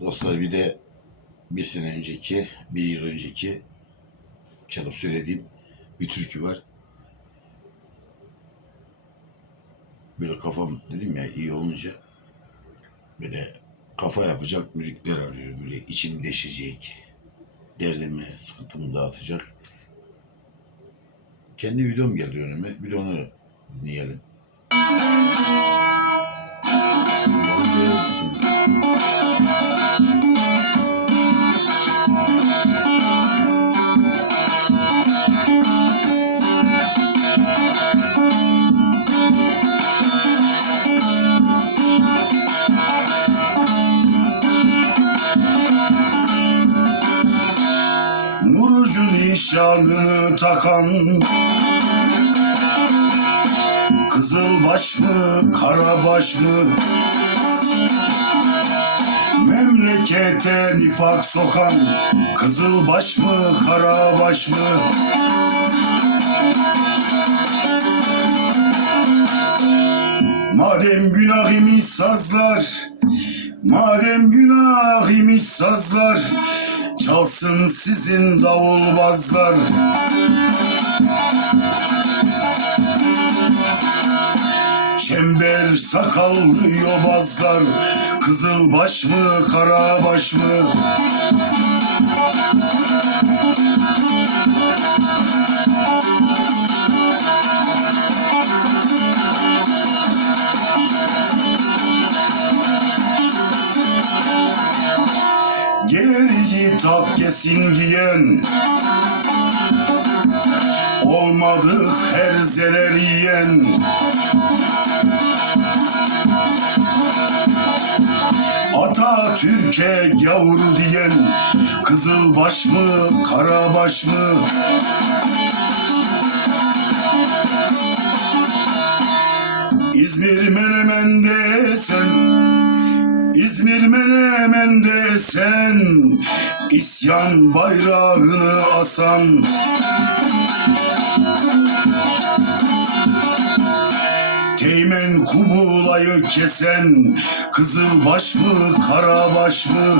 Dostlar bir de bir sene önceki, bir yıl önceki çalıp söylediğim bir türkü var. Böyle kafam dedim ya iyi olunca böyle kafa yapacak müzikler arıyorum. Böyle içimi deşecek, derdimi, sıkıntımı dağıtacak. Kendi videom geldi önüme. Bir de onu dinleyelim. Beğenirsiniz. Takan Kızılbaş mı karabaş mı Memlekete nifak sokan Kızılbaş mı karabaş mı Madem günah imiş sazlar Madem günah imiş sazlar Çalsın sizin davulbazlar. Çember sakallı yobazlar. Kızılbaş mı karabaş mı kesin giyen Olmadık herzeler yiyen. Atatürk'e gavur diyen. Kızılbaş mı karabaş mı? İzmir Menemen'de sen İzmir Menemen'de sen isyan bayrağını asan. Teğmen Kubulay'ı kesen Kızılbaş mı karabaş mı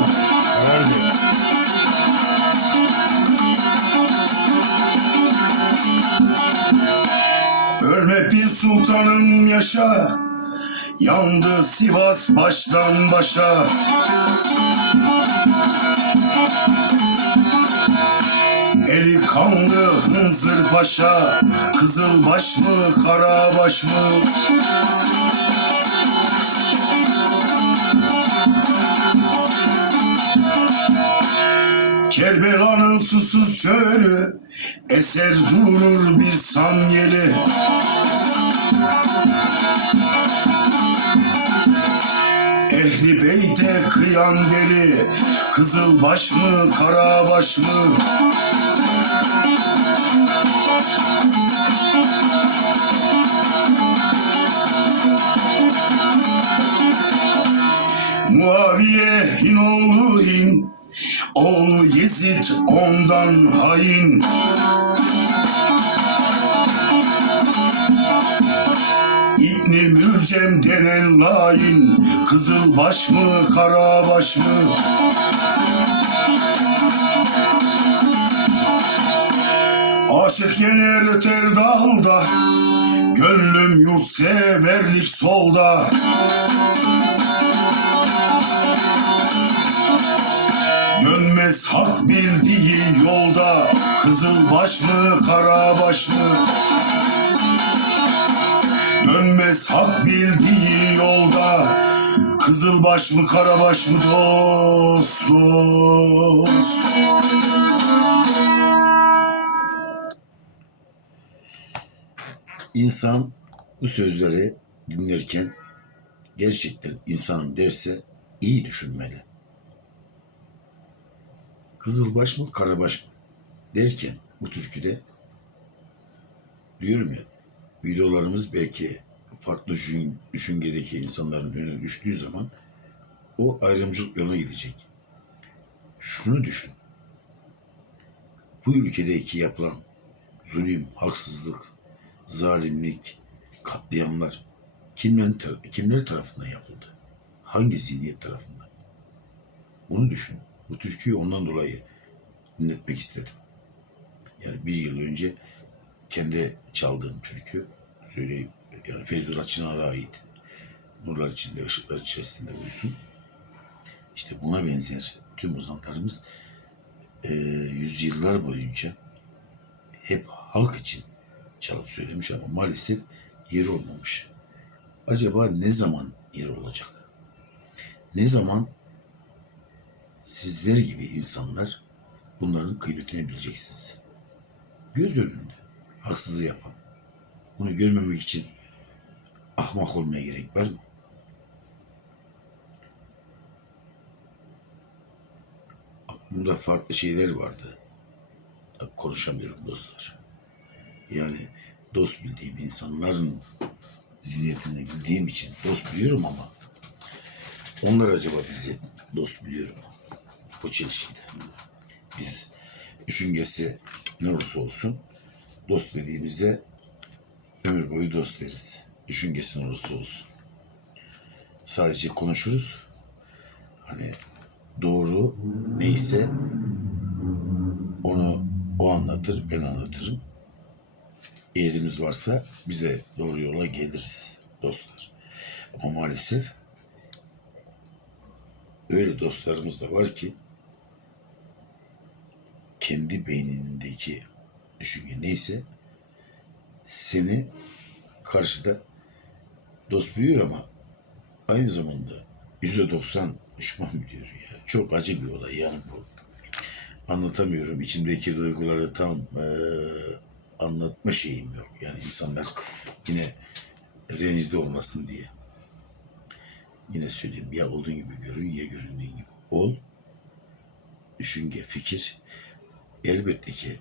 Ölme bir sultanım yaşa Yandı Sivas baştan başa. Eli kanlı Hınzır Paşa Kızılbaş mı karabaş mı? Kerbela'nın susuz çölü Eser durur bir saniyeli Ehli beyte kıyan deli? Kızılbaş mı karabaş mı? Muaviye hin oğlu hin Oğlu Yezid ondan hain Mürcem denen lain Kızılbaş mı karabaş mı? Aşık yener öter dalda Gönlüm yurtseverlik solda. Dönmez hak bildiği yolda Kızılbaş mı karabaş mı Dönmez hak bildiği yolda Kızılbaş mı karabaş mı dost dost İnsan bu sözleri dinlerken gerçekten insanım derse iyi düşünmeli. Kızılbaş mı karabaş mı derken bu türküde diyorum ya videolarımız belki farklı düşün, düşüncedeki insanların önüne düştüğü zaman o ayrımcılık yoluna gidecek. Şunu düşün. Bu ülkedeki yapılan zulüm, haksızlık, zalimlik, katliamlar kimlerin, kimler tarafından yapıldı? Hangi zihniyet tarafından? Bunu düşün. Bu türküyü ondan dolayı dinletmek istedim. Yani bir yıl önce kendi çaldığım türkü söyleyeyim. Yani Feyzullah Çınar'a ait. Nurlar içinde, ışıklar içerisinde uyusun. İşte buna benzer tüm ozanlarımız eee yüzyıllar boyunca hep halk için çalıp söylemiş ama maalesef yeri olmamış. Acaba ne zaman yeri olacak? Ne zaman sizler gibi insanlar bunların kıymetini bileceksiniz? Göz önünde haksızlığı yapan. Bunu görmemek için ahmak olmaya gerek var mı? Aklımda farklı şeyler vardı. Konuşamıyorum dostlar. Yani dost bildiğim insanların zihniyetini bildiğim için dost biliyorum ama onlar acaba bizi dost biliyor mu? Bu çelişkide. Biz düşüncesi ne olursa olsun dost dediğimize ömür boyu dost deriz. Düşüncesi olursa olsun. Sadece konuşuruz. Hani doğru neyse onu o anlatır, ben anlatırım. Eğrimiz varsa bize doğru yola geliriz dostlar. Ama maalesef öyle dostlarımız da var ki kendi beynindeki düşünce neyse seni karşıda dost biliyor ama aynı zamanda yüzde doksan düşman biliyor ya. Çok acı bir olay yani bu. Anlatamıyorum. İçimdeki duyguları tam eee, anlatma şeyim yok. Yani insanlar yine rencide olmasın diye. Yine söyleyeyim ya olduğun gibi görün ya göründüğün gibi ol. Düşünce, fikir. Elbette ki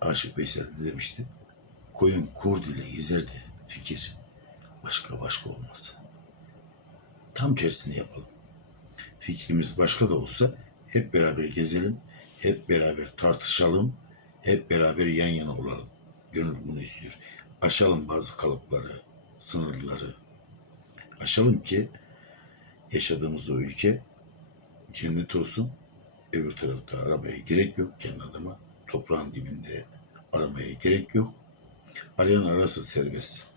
Aşık Veysel de demişti. Koyun kurd ile gezer de fikir başka başka olmaz. Tam tersini yapalım. Fikrimiz başka da olsa hep beraber gezelim, hep beraber tartışalım, hep beraber yan yana olalım. Gönül bunu istiyor. Aşalım bazı kalıpları, sınırları. Aşalım ki yaşadığımız o ülke cennet olsun. Öbür tarafta aramaya gerek yok kendi adıma. Toprağın dibinde aramaya gerek yok. Arayan arası serbest.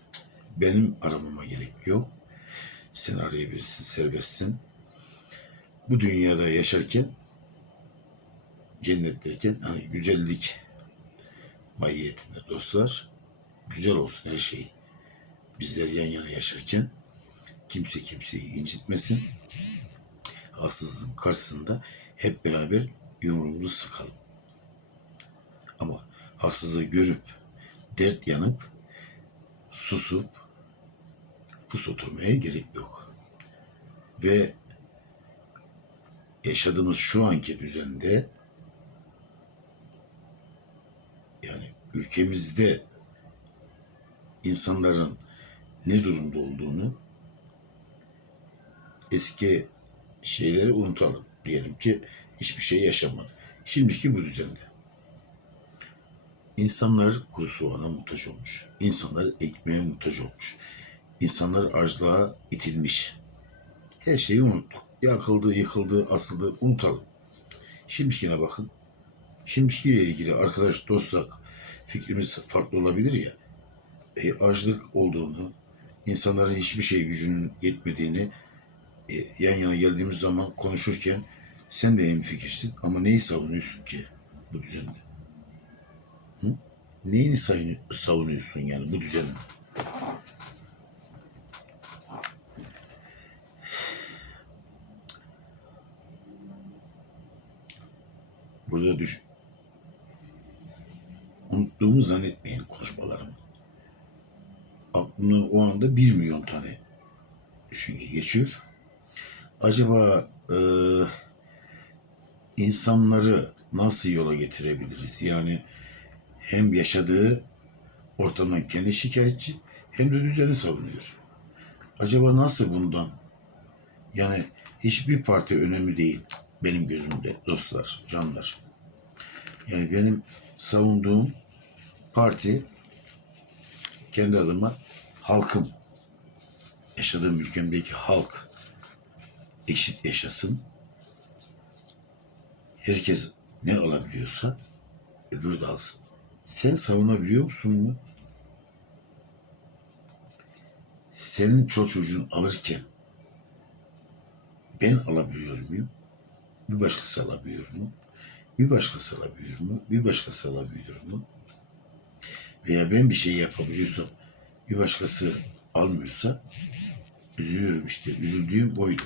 Benim aramama gerek yok. Sen arayabilirsin, serbestsin. Bu dünyada yaşarken cennetteyken hani güzellik mahiyetinde dostlar güzel olsun her şey. Bizler yan yana yaşarken kimse kimseyi incitmesin. Haksızlığın karşısında hep beraber yumruğumuzu sıkalım. Ama haksızlığı görüp dert yanıp susup pus oturmaya gerek yok. Ve yaşadığımız şu anki düzende yani ülkemizde insanların ne durumda olduğunu eski şeyleri unutalım. Diyelim ki hiçbir şey yaşamadı. Şimdiki bu düzende. İnsanlar kuru soğana muhtaç olmuş. İnsanlar ekmeğe muhtaç olmuş. İnsanlar açlığa itilmiş. Her şeyi unuttuk. Yakıldı, yıkıldı, asıldı, unutalım. Şimdikine bakın. Şimdikiyle ilgili arkadaş, dostsak fikrimiz farklı olabilir ya. E, açlık olduğunu, insanların hiçbir şey gücünün yetmediğini e, yan yana geldiğimiz zaman konuşurken sen de fikirsin ama neyi savunuyorsun ki bu düzende? Hı? Neyini savunuyorsun yani bu düzenin? Burada düş... Unuttuğumu zannetmeyin konuşmalarımı. Aklımda o anda bir milyon tane düşünce geçiyor. Acaba e, insanları nasıl yola getirebiliriz? Yani hem yaşadığı ortamdan kendi şikayetçi hem de düzeni savunuyor. Acaba nasıl bundan? Yani hiçbir parti önemli değil benim gözümde dostlar, canlar. Yani benim savunduğum parti kendi adıma halkım. Yaşadığım ülkemdeki halk eşit yaşasın, herkes ne alabiliyorsa öbürü de alsın. Sen savunabiliyor musun bunu? Senin ço çocuğun alırken ben alabiliyor muyum? Bir başkası alabiliyor mu? Bir başkası alabiliyor mu? Bir başkası alabiliyor mu? Veya ben bir şey yapabiliyorsam bir başkası almıyorsa üzülüyorum işte. Üzüldüğüm oydu.